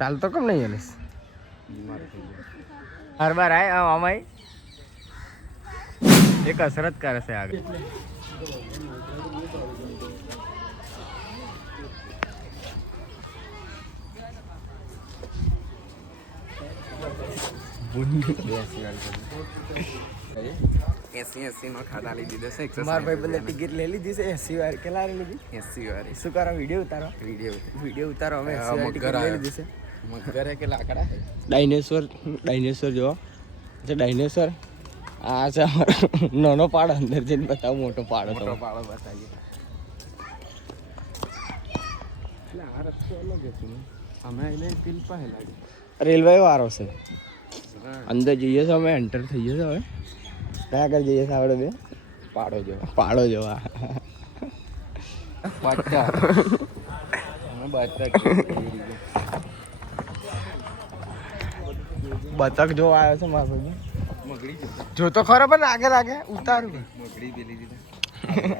ચાલતો કેમ નહીં એલિસ બાર બાર આય આમાં એ કસરત કરે છે આગળ ખાતા લઈ દીધો છે. મારા ભાઈ બંને ટિકિટ લઈ લીધી છે 80 વાર કેટલા લીધી 80 વાળી શું કરો વિડીયો ઉતારો અમે 80 વાર ટિકિટ લઈ લીધી છે. મગર કે લાકડા ડાયનેસોર જો છે ડાયનેસોર આ છે નાનો પાડો અંદર જઈને બતાવ મોટો પાડો પાળો બતાવીએ. એટલે આ રસ્તો અલગ હતો ને અમે એને પીલ પાસે લાગી રેલવે વાળો છે અંદર જઈએ છીએ અમે એન્ટર થઈએ છીએ હવે ક્યાં આગળ જઈએ છીએ આપણે બે પાડો જોવા બતક જો આવ્યો છે મારો ભાઈ જો તો ખરો પણ લાગે ઉતારું મગડી પેલી દીધા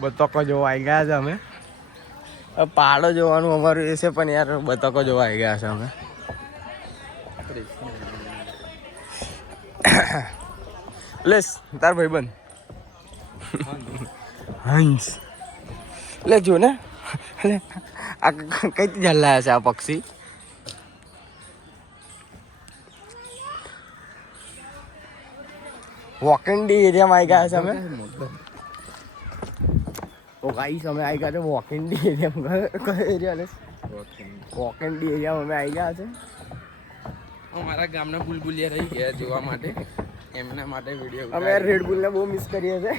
બતકો જોવા આવી ગયા છે અમે પાડો જોવાનું અમારું એ છે પણ યાર બતકો જોવા આવી ગયા છે અમે લેસ તાર ભાઈ બંધ હંસ લે જો ને આ કઈથી જલ્લાયા છે આ પક્ષી વોકેન્ડી એરિયામાં આવી ગયા છે અમે ઓ ગાઈસ અમે આવી ગયા છે વોકેન્ડી એરિયામાં કયો એરિયા લે વોકેન્ડી એરિયામાં અમે આવી ગયા છે અમારા ગામના બુલબુલિયા રહી ગયા જોવા માટે એમના માટે વિડીયો અમે રેડ બુલને બહુ મિસ કરીએ છે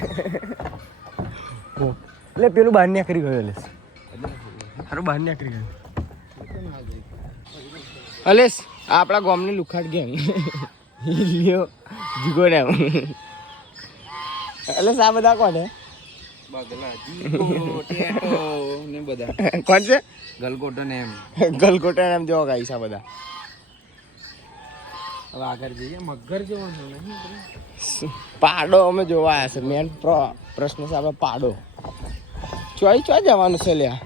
એટલે પેલું બહાર નીકળી ગયો એટલે સારું બહાર નીકળી ગયું અલેસ આ આપણા ગામની લુખાટ ગેંગ લ્યો જીગો ને એટલે આ બધા કોણ બગલા જીગો ટેટો ને બધા કોણ છે ગલગોટો ને એમ ગલગોટા એમ જોવા ગાઈસ આ બધા હવે આગળ જઈએ મગર જોવાનું નહીં પાડો અમે જોવા આવ્યા છે મેન પ્રશ્ન છે આપણે પાડો ચોઈ જવાનું છે લ્યા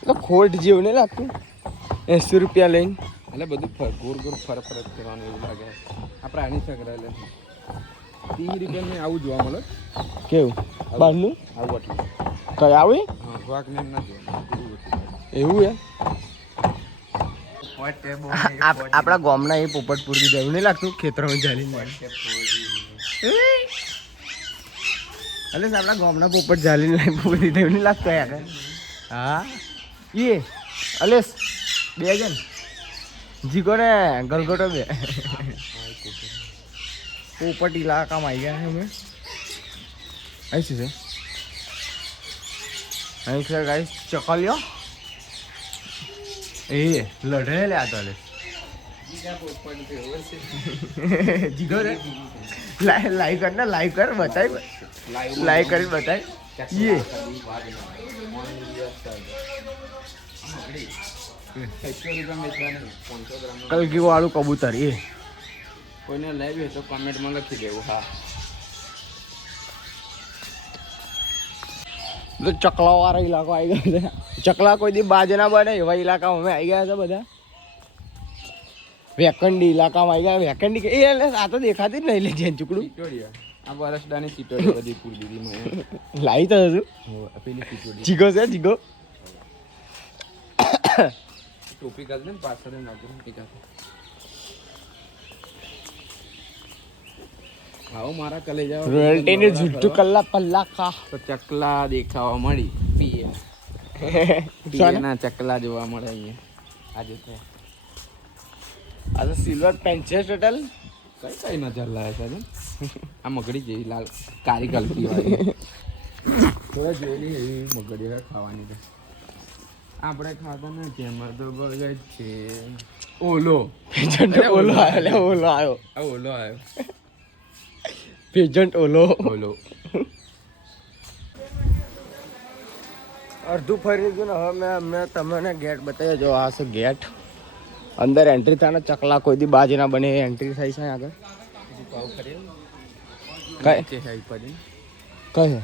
એટલે ખોટ જેવું નહીં લાગતું 80 રૂપિયા લઈને એટલે બધું ગોર ફરક કરવાનું એવું લાગે આ પ્રાણી સંગ્રહાલય 30 રૂપિયા આવું જોવા મળે કેવું બહારનું આવું આટલું કઈ આવી હા વાઘ ને ના એવું આપણા ગામના એ પોપટપુર દીધા એવું નહીં લાગતું ખેતરોમાં ચાલીને એટલે આપણા ગામના પોપટ ઝાલીને લઈને પૂરી દીધા એવું નહીં લાગતું યાર હા એ અલેસ બે જણ જીગો ને ગલગોટો બે પોપટ ઇલાકામાં આવી ગયા અમે અહીં શું છે અહીં છે ગાઈસ ચકલિયો એ લડે લે આ તો લે જીગો રે લાઈક કર ને લાઈક કર બતાય લાઈક કરી બતાય ये કલગી વાળું કબૂતર એ કોઈને લાવ્યું તો કમેન્ટમાં લખી દેવું હા તો ચકલા વાળા ઇલાકો આવી ગયા છે ચકલા કોઈ દી બાજ ના બને એવા ઇલાકામાં અમે આવી ગયા છે બધા વેકંડી ઇલાકામાં આવી ગયા વેકંડી એ આ તો દેખાતી જ નહીં લે જેન ચુકડું આ વરસડાની સીટોડી બધી પૂરી દીધી મને લાવી તો હજુ પેલી સીટોડી જીગો છે જીગો ટોપી કાઢ દે ને પાછળ નાખો ટીકા આવો મારા કલેજા રોયલ્ટીની જુઠ્ઠું કલ્લા પલ્લા ખા તો ચકલા દેખાવા મળી પીએ ના ચકલા જોવા મળે અહીંયા આજે તો આ તો સિલ્વર પેન્ટ છે ટોટલ કઈ નજર લાગે છે આ મગડી જેવી લાલ કારી કલકી વાળી થોડા જોયેલી એવી મગડી ખાવાની છે આપણે ખાતા નથી એમાં તો બગડ છે ઓલો ઓલો આવ્યો ઓલો આવ્યો આ ઓલો આવ્યો પેજન્ટ ઓલો ઓલો અડધું ફરી ગયું ને હવે મેં અમને તમને ગેટ બતાવ્યો જો આ છે ગેટ અંદર એન્ટ્રી થાય ને ચકલા કોઈ દી બાજ ના બને એન્ટ્રી થાય છે આગળ કઈ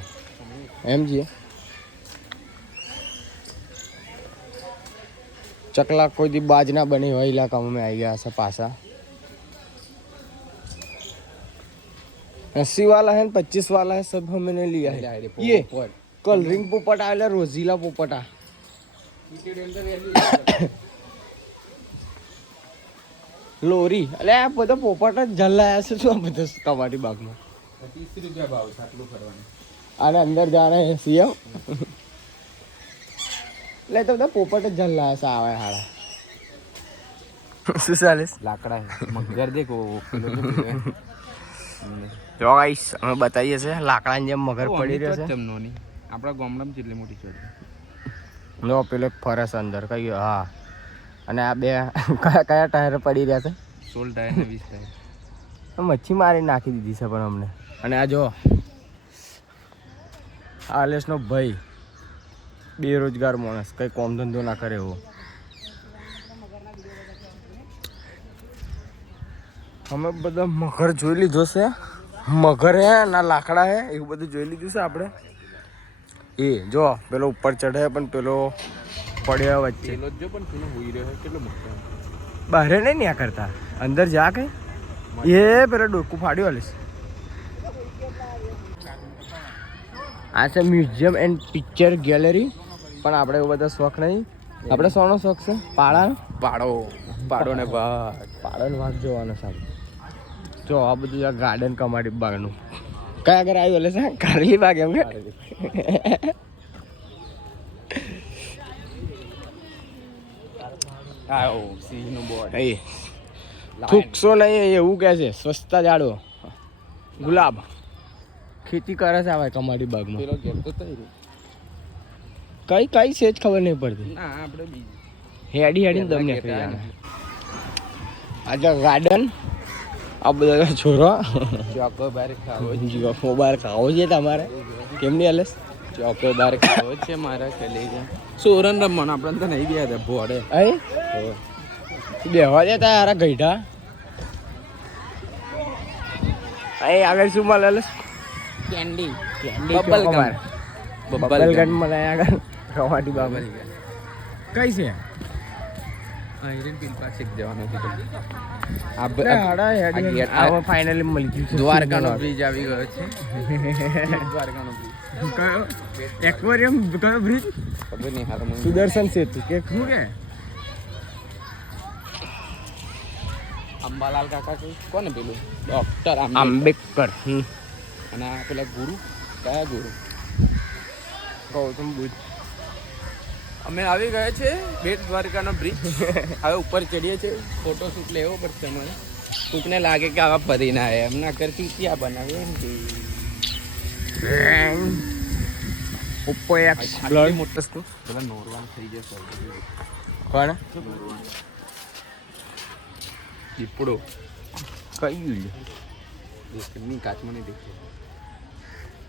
એમ જી चकला कोई दी बाज ना बनी हुआ इलाका में आई गया ऐसा पासा 80 वाला है 25 वाला है सब हमने लिया है ये कलरिंग पोपट आया रोजीला पोपट आ लोरी अरे આ બધા પોપટ જ જલાયા છે શું બધા કવાટી બાગમાં 30 રૂપિયા ભાવ છે આટલું ફરવાનું આને અંદર જાણે સીએમ લે તો બધા પોપટ જ જલાયા છે આવે હાડા શું ચાલે લાકડા મગર દેખો કિલો જો ગાઈસ અમે બતાવીએ છે લાકડાની જેમ મગર પડી રહ્યો છે ચમનોની આપણા ગામડામાં કેટલી મોટી છે નો પેલો ફરસ અંદર કઈ હા અને આ બે કયા ટાયર પડી રહ્યા છે 16 ટાયર ને 20 ટાયર મચ્છી મારી નાખી દીધી છે પણ અમને અને આ જો આલેશનો ભાઈ બેરોજગાર માણસ કઈ કોમ ધંધો ના કરે એવો અમે બધા મગર જોઈ લીધો છે મગર હે ના લાકડા હે એવું બધું જોઈ લીધું છે આપણે એ જો પેલો ઉપર ચઢે પણ પેલો પડ્યા વચ્ચે પેલો જો પણ પેલો હોઈ રહ્યો કેટલો મોટો બહાર નહીં ન્યા કરતા અંદર જા કઈ એ પેલો ડોકું ફાડ્યું હલીશ આ છે મ્યુઝિયમ એન્ડ પિક્ચર ગેલેરી પણ આપણે એવું બધા શોખ નહીં આપણે સોનો શોખ છે પાડાનો પાડો ને ભાગ પાડો ને ભાગ જોવાનો સાહેબ જો આ બધું આ ગાર્ડન કમાડી બાગનું કયા આગળ આવ્યું એટલે છે કારેલી બાગ એમ કે આવો સિંહ નું બોર્ડ એ થૂકશો નહીં એવું કહે છે સ્વચ્છતા જાળવો ગુલાબ ખેતી કરે છે આવે કમાડી બાગમાં પેલો ગેમ તો થઈ કઈ કઈ સેજ ખબર નહીં પડતી ના આપણે બીજી હેડી હેડીને તમને આજે ગાર્ડન આ બધા છોરો ચોકોબાર ખાવો મોબાઈલ ખાવો છે તમારે કેમ નહીં હાલે ચોકોબાર ખાવો છે મારા ખેલી છે સોરન રમવાનું આપણે તો નહીં ગયા હતા ભોડે અહીં બેહવા દેતા યાર ગઈઢા અહીં આગળ શું મળે કેન્ડી બબલ બબલ ગમ મળે આગળ કવાટી બાબા કઈ છે આયરન પિલ પાસ એક જવાનું છે આ ફાઇનલી મળી ગયું છે દ્વારકાનો બ્રિજ આવી ગયો છે દ્વારકાનો બ્રિજ કયો એક્વેરિયમ કયો બ્રિજ ખબર નહીં હાલ મને સુદર્શન સેતુ કે શું કે અંબાલાલ કાકા છે કોને પેલું ડોક્ટર આંબેડકર અને આ પેલા ગુરુ કયા ગુરુ ગૌતમ બુદ્ધ અમે આવી ગયા છે બેટ દ્વારકાનો બ્રિજ હવે ઉપર ચડીએ છીએ ફોટોશૂટ લેવો પડશે અમારે કોકને લાગે કે આવા ફરીને આવ્યા એમના ઘરથી ત્યાં બનાવી એમ કે ઉપર એક આટલી મોટી વસ્તુ પેલા નોરવાન થઈ જશે કોણ દીપડો કયું ની કાચમાં નહીં દેખે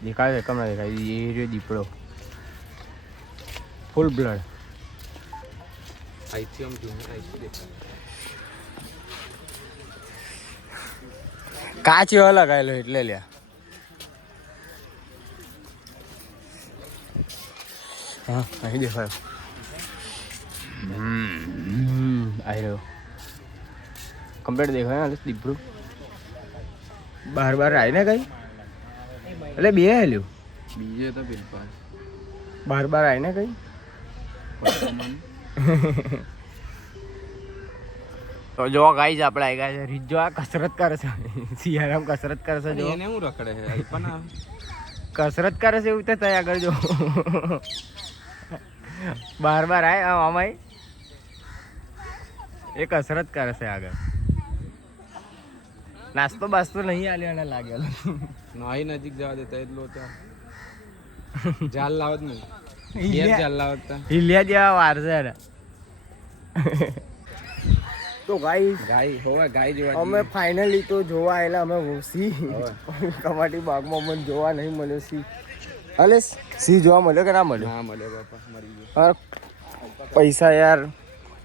દેખાય કમ ના દેખાય એ રહ્યો દીપડો ફૂલ બ્લડ આઈથી આમ જોઈને આઈથી દેખાય કાચ એવો લગાવેલો એટલે લ્યા હા અહીં દેખાયો આવી રહ્યો કમ્પ્લીટ દેખાય ને દીપડું બાર આવી ને કઈ એટલે બે હેલ્યું બીજે તો બિલકુલ બાર આવી ને કઈ તો જો ગાઈઝ આપણે આવી ગયા છે રીજો આ કસરત કરે છે સિયારામ કસરત કરે છે જો એને હું રખડે છે પણ કસરત કરે છે એવું તો તય આગળ જો બાર આય આમાં એ કસરત કરે છે આગળ નાસ્તો બાસ્તો નહીં આલ્યો એને લાગેલો નાઈ નજીક જવા દેતા એટલો ત્યાં જાલ લાવત નહીં ઘેર જાલ લાવતા હિલિયા જેવા વાર છે એને તો ગાઈસ ગાય જેવા અમે ફાઇનલી તો જોવા આવેલા અમે સી કમાટી બાગમાં મને જોવા નહીં મળ્યો સી અને સી જોવા મળ્યો કે ના મળ્યો ના મળ્યો બાપા મરી ગયો પૈસા યાર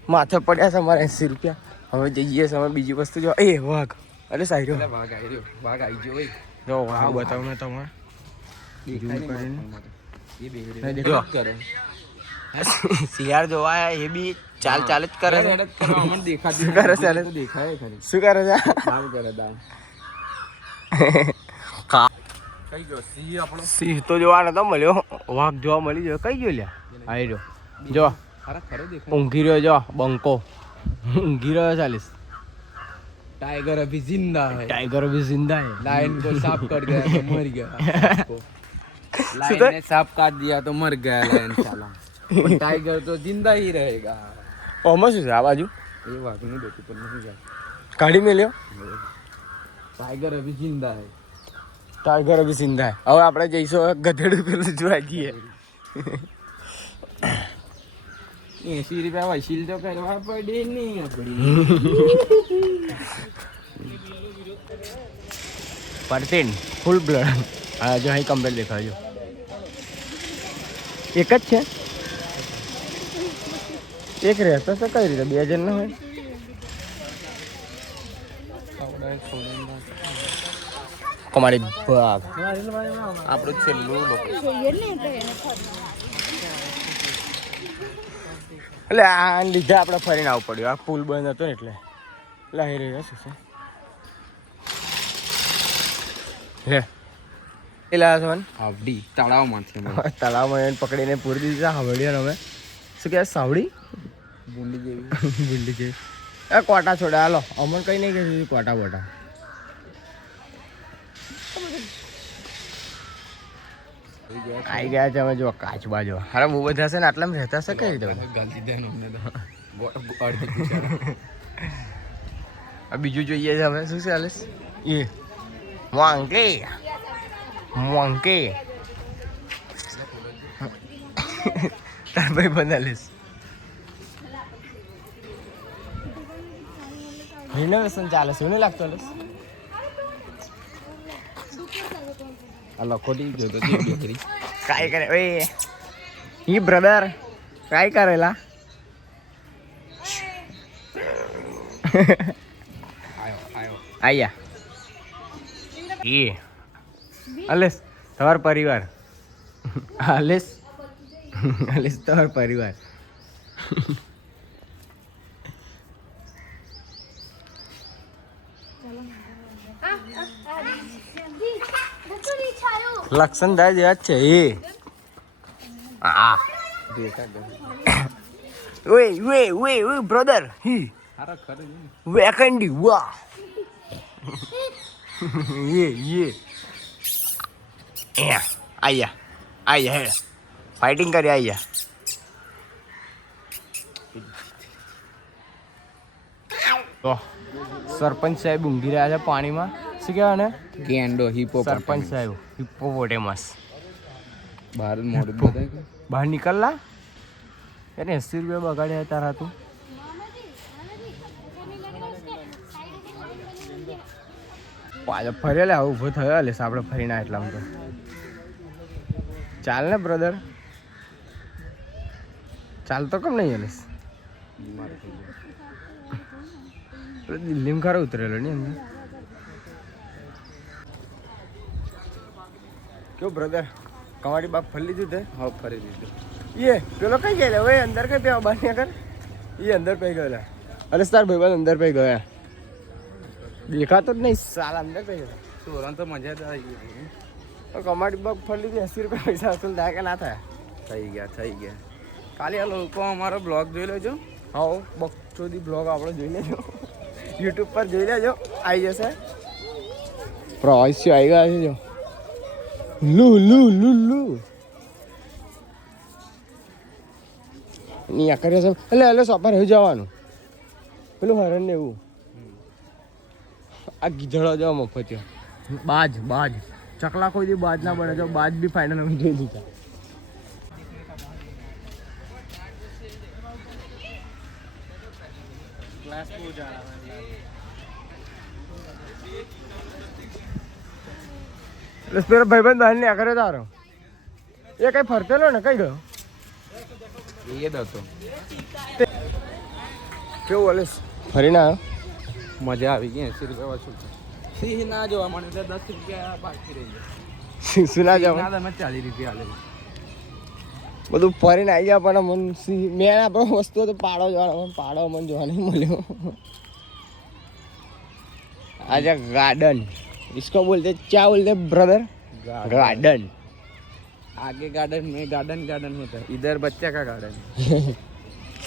માથે પડ્યા છે અમારે 80 રૂપિયા હવે જઈએ છીએ અમે બીજી વસ્તુ જો એ વાઘ અરે સાઈડ વાઘ આવી ગયો જો વાઘ બતાવું મેં તમારે દેખાય કરીને એ બે દેખો કરે શિયાળ જોવા આયા એ બી ચાલ ચાલ જ કરે છે. દેખાતી શું કરે છે અલેશ? દેખાય ખરી. શું કરે છે દાન કરે દાન. કઈ ગયો સિંહ આપણો? સિંહ તો જોવા નતો મળ્યો, વાઘ જોવા મળી ગયો. કઈ ગયો લ્યા? આવી રહ્યો જો, ખરો દેખાય. ઊંઘી રહ્યો જો, બંકો ઊંઘી રહ્યો ચાલીસ. टाइगर अभी जिंदा है. टाइगर भी जिंदा है. लायन को सांप काट गया तो मर गया. लायन ने सांप काट दिया तो मर गया लायन साला. पर टाइगर तो जिंदा ही रहेगा. ઓમાં શું છે આ બાજુ? ये वाघ नहीं देखी पर नहीं गया. કાઢી મેલ્યો. टाइगर अभी जिंदा है. ટાઈગર અભી જિંદા હે. હવે આપણે જઈશું ગધેડું પેલું જોવા જઈએ. 80 રૂપિયા વસીલ તો કરવા પડે નહીં આપડી. પરસેન્ટ ફૂલ બ્લડ. હા જો અહીં કમ્પ્લેટ દેખાજો. એક જ છે? એક રહેતો છે કઈ રીતે? 2 જણ ના હોય? કમાડી ભાગ આપણું છેલ્લું લોકો. એટલે આ લીધે આપણે ફરીને આવવું પડ્યું. આ પુલ બંધ હતો ને એટલે લાવી રહ્યો શું છે લે એ લાવ્યા છો ને આવડી તળાવમાંથી તળાવમાં એને પકડીને પૂરી દીધી હવડીને અમે શું કહેવાય સાવડી બુંડી જેવી. બુંડી જેવી. એ કોટા છોડે હાલો અમને કંઈ નહીં કહેતી કોટા બોટા. આવી ગયા છે અમે જો કાચબા જો. હારા બહુ બધા છે ને આટલામાં રહેતા છે કઈ રીતે? ગાલી દેનો અમને તો આ બીજું જોઈએ છે અમે. શું છે હાલે? એ મોંકે મોંકે તાર ભાઈ બનાવીશ. રિનોવેશન ચાલે છે એવું નહીં લાગતું હાલે? આ લખોટી જોતો બેકરી काय करे ओए ही ब्रदर काय करेला आया ये अलेस તમારો પરિવાર અલેસ અલેસ તમારો પરિવાર લક્ષણ દાજ યાદ છે એ આ ઓય ઓય ઓય ઓય બ્રધર હી હારા ખરે વેકન્ડી વાહ ये आइया आइया है फाइटिंग करे आइया તો સરપંચ સાહેબ ઊંઘી રહ્યા છે પાણીમાં. શું કહેવાય ને? ગેંડો હિપો. સરપંચ સાહેબ હિપ્પોપોટેમસ. બહાર મોડું બતાય કે બહાર નીકળલા એને 80 રૂપિયા બગાડ્યા તારા તું. પાછો ફરે લે ઊભો થયો લે આપણે ફરીને એટલામાં તો ચાલ ને બ્રધર ચાલતો કેમ નહીં હલેશ? દિલ્હીમાં ખરો ઉતરેલો ને અંદર. કેવું બ્રધર કવાડી બાપ ફરી લીધું તે? હા ફરી દીધું. એ પેલો કઈ ગયેલા હવે અંદર કઈ પેવા બહાર કર એ અંદર પઈ ગયેલા. અરે તાર ભાઈ અંદર પઈ ગયા દેખાતો જ નહીં સાલ અંદર પઈ ગયેલા. ચોરાન તો મજા જ આવી ગઈ. કમાડી બાપ ફરી લીધી 80 રૂપિયા પૈસા વસૂલ થાય કે ના થાય? થઈ ગયા. કાલે આ લોકો અમારો બ્લોગ જોઈ લેજો. હા બક્સોદી બ્લોગ આપણે જોઈ લેજો યુટ્યુબ પર જોઈ લેજો આવી જશે. પ્રવાસીઓ આવી ગયા છે જો લુ લુ લુ લુ ની કરે છે એટલે સોપા રહી જવાનું પેલું હરણ ને એવું. આ ગીધડો જો મફતિયો બાજ બાજ ચકલા કોઈ દી બાજ ના બને જો બાજ બી ફાઇનલ અમે જોઈ લીધા. પેલો ભાઈબંધ બહાર ને કરે તારો એ કઈ ફરતેલો ને કઈ ગયો એ જ હતો. કેવું હલેશ ફરીને આવ્યો? મજા આવી ગઈ. 80 રૂપિયા વસૂલ. સિંહ ના જોવા મળે એટલે 10 રૂપિયા બાકી રહી ગયા. શું ના જવા? ના તમે 40 રૂપિયા આલે. બધું ફરીને આવી ગયા પણ મેન આપણો વસ્તુ તો પાડો જોવાનો, પાડો મને જોવા નહીં મળ્યો. આજે गार्डन इसको बोलते क्या बोलते ब्रदर? गार्डन. आगे गार्डन में गार्डन गार्डन होता है, इधर बच्चा का गार्डन.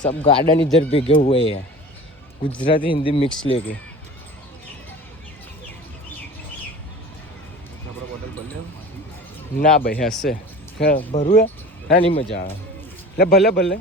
सब गार्डन इधर बिके हुए हैं, गुजराती हिंदी मिक्स लेके. ના ભાઈ હશે ભરવું હે ના નહીં મજા આવે એટલે ભલે ભલે